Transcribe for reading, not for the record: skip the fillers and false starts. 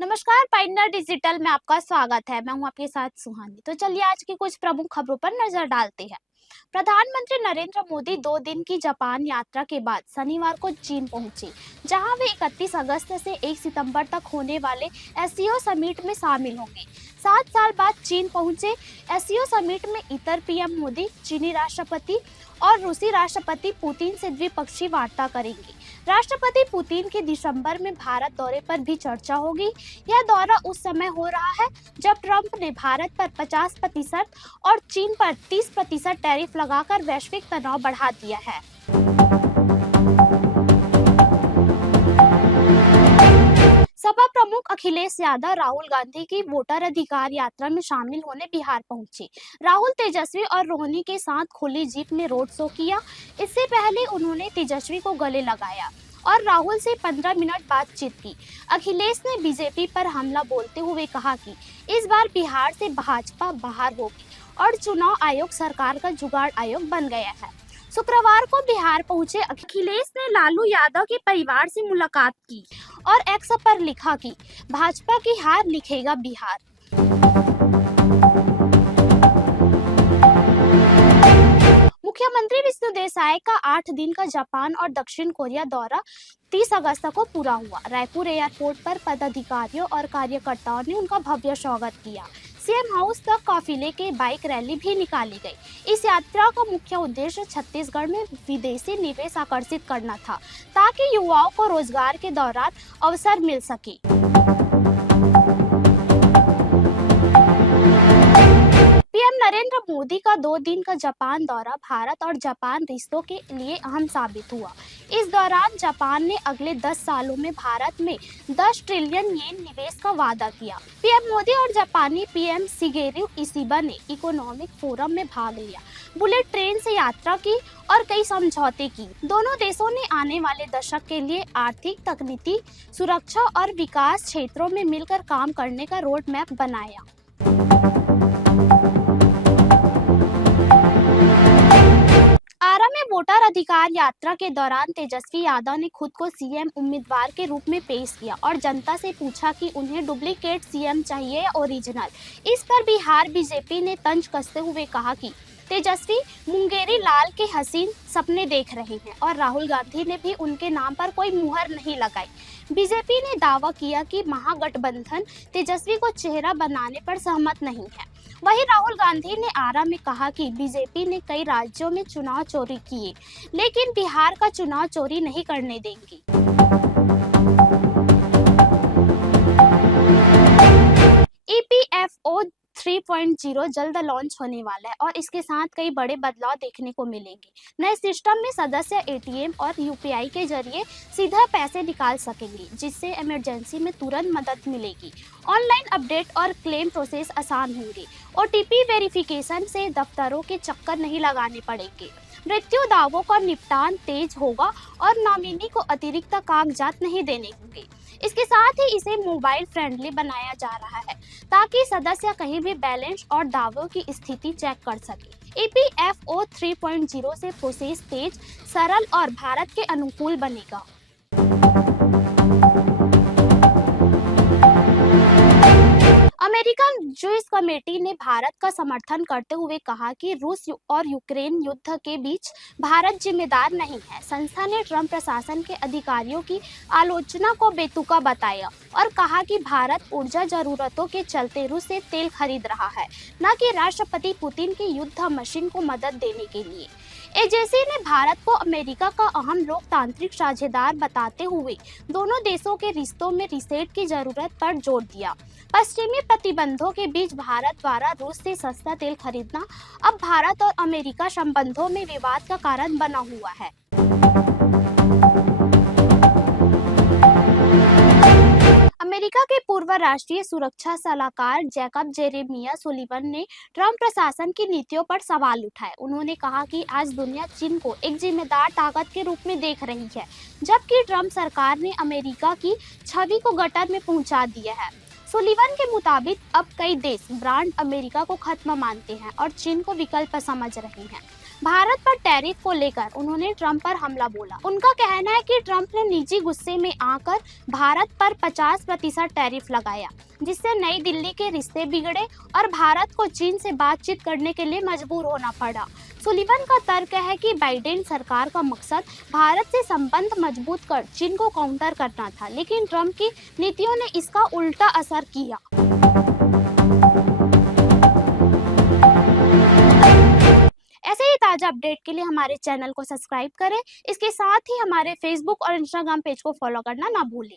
नमस्कार, पाइंडर डिजिटल में आपका स्वागत है। मैं हूं आपके साथ सुहानी। तो चलिए आज की कुछ प्रमुख खबरों पर नजर डालते हैं। प्रधानमंत्री नरेंद्र मोदी 2 दिन की जापान यात्रा के बाद शनिवार को चीन पहुंचे, जहां वे 31 अगस्त से 1 सितंबर तक होने वाले एससीओ समिट में शामिल होंगे। 7 साल बाद चीन पहुंचे एससीओ समिट में इतर पीएम मोदी, चीनी राष्ट्रपति और रूसी राष्ट्रपति पुतिन से द्विपक्षीय वार्ता करेंगे। राष्ट्रपति पुतिन के दिसंबर में भारत दौरे पर भी चर्चा होगी। यह दौरा उस समय हो रहा है जब ट्रंप ने भारत पर 50% और चीन पर 30% टैरिफ लगाकर वैश्विक तनाव बढ़ा दिया है। सपा प्रमुख अखिलेश यादव राहुल गांधी की वोटर अधिकार यात्रा में शामिल होने बिहार पहुंचे। राहुल तेजस्वी और रोहिणी के साथ खुली जीप में रोड शो किया। इससे पहले उन्होंने तेजस्वी को गले लगाया और राहुल से 15 मिनट बातचीत की। अखिलेश ने बीजेपी पर हमला बोलते हुए कहा कि इस बार बिहार से भाजपा बाहर होगी और चुनाव आयोग सरकार का जुगाड़ आयोग बन गया है। शुक्रवार को बिहार पहुंचे अखिलेश ने लालू यादव के परिवार से मुलाकात की और एक्स पर लिखा कि भाजपा की हार लिखेगा बिहार। मुख्यमंत्री विष्णु देसाई का 8 दिन का जापान और दक्षिण कोरिया दौरा 30 अगस्त को पूरा हुआ। रायपुर एयरपोर्ट पर पदाधिकारियों और कार्यकर्ताओं ने उनका भव्य स्वागत किया। सीएम हाउस तक काफिले के बाइक रैली भी निकाली गई। इस यात्रा का मुख्य उद्देश्य छत्तीसगढ़ में विदेशी निवेश आकर्षित करना था, ताकि युवाओं को रोजगार के दौरान अवसर मिल सके। पीएम नरेंद्र मोदी का 2 दिन का जापान दौरा भारत और जापान रिश्तों के लिए अहम साबित हुआ। इस दौरान जापान ने अगले 10 सालों में भारत में 10 ट्रिलियन येन निवेश का वादा किया। पीएम मोदी और जापानी पीएम शिगेरू इशिबा ने इकोनॉमिक फोरम में भाग लिया, बुलेट ट्रेन से यात्रा की और कई समझौते की। दोनों देशों ने आने वाले दशक के लिए आर्थिक, तकनीकी, सुरक्षा और विकास क्षेत्रों में मिलकर काम करने का रोड मैप बनाया। आरा में वोटर अधिकार यात्रा के दौरान तेजस्वी यादव ने खुद को सीएम उम्मीदवार के रूप में पेश किया और जनता से पूछा कि उन्हें डुप्लीकेट सीएम चाहिए या ओरिजिनल। इस पर बिहार बीजेपी ने तंज कसते हुए कहा कि तेजस्वी मुंगेरी लाल के हसीन सपने देख रहे हैं और राहुल गांधी ने भी उनके नाम पर कोई मुहर नहीं लगाई। बीजेपी ने दावा किया कि महागठबंधन तेजस्वी को चेहरा बनाने पर सहमत नहीं है। वहीं राहुल गांधी ने आरा में कहा कि बीजेपी ने कई राज्यों में चुनाव चोरी किए, लेकिन बिहार का चुनाव चोरी नहीं करने देंगी। ईपीएफओ 3.0 जल्द लॉन्च होने वाला है और इसके साथ कई बड़े बदलाव देखने को मिलेंगे। नए सिस्टम में सदस्य एटीएम और यूपीआई के जरिए सीधा पैसे निकाल सकेंगे, जिससे इमरजेंसी में तुरंत मदद मिलेगी। ऑनलाइन अपडेट और क्लेम प्रोसेस आसान होंगे। ओटीपी वेरिफिकेशन से दफ्तरों के चक्कर नहीं लगाने पड़ेंगे। मृत्यु दावों का निपटान तेज होगा और नॉमिनी को अतिरिक्त कागजात नहीं देने होंगे। इसके साथ ही इसे मोबाइल फ्रेंडली बनाया जा रहा है, ताकि सदस्य कहीं भी बैलेंस और दावों की स्थिति चेक कर सके। ईपीएफओ 3.0 से प्रोसेस तेज, सरल और भारत के अनुकूल बनेगा। अमेरिकन जूइश कमेटी ने भारत का समर्थन करते हुए कहा कि रूस और यूक्रेन युद्ध के बीच भारत जिम्मेदार नहीं है। संस्था ने ट्रंप प्रशासन के अधिकारियों की आलोचना को बेतुका बताया और कहा कि भारत ऊर्जा जरूरतों के चलते रूस से तेल खरीद रहा है, न कि राष्ट्रपति पुतिन की युद्ध मशीन को मदद देने के लिए। एजेंसी ने भारत को अमेरिका का अहम लोकतांत्रिक साझेदार बताते हुए दोनों देशों के रिश्तों में रीसेट की जरूरत पर जोर दिया। पश्चिमी प्रतिबंधों के बीच भारत द्वारा रूस से सस्ता तेल खरीदना अब भारत और अमेरिका संबंधों में विवाद का कारण बना हुआ है। अमेरिका के पूर्व राष्ट्रीय सुरक्षा सलाहकार जैकब जेरेमिया सुलिवन ने ट्रंप प्रशासन की नीतियों पर सवाल उठाए। उन्होंने कहा कि आज दुनिया चीन को एक जिम्मेदार ताकत के रूप में देख रही है, जबकि ट्रंप सरकार ने अमेरिका की छवि को गटर में पहुंचा दिया है। सुलिवन के मुताबिक अब कई देश ब्रांड अमेरिका को खत्म मानते हैं और चीन को विकल्प समझ रहे हैं। भारत पर टैरिफ को लेकर उन्होंने ट्रंप पर हमला बोला। उनका कहना है कि ट्रंप ने निजी गुस्से में आकर भारत पर 50% टैरिफ लगाया, जिससे नई दिल्ली के रिश्ते बिगड़े और भारत को चीन से बातचीत करने के लिए मजबूर होना पड़ा। सुलिवन का तर्क है कि बाइडेन सरकार का मकसद भारत से संबंध मजबूत कर चीन को काउंटर करना था, लेकिन ट्रंप की नीतियों ने इसका उल्टा असर किया। ऐसे ही ताजा अपडेट के लिए हमारे चैनल को सब्सक्राइब करें। इसके साथ ही हमारे फेसबुक और इंस्टाग्राम पेज को फॉलो करना ना भूलें।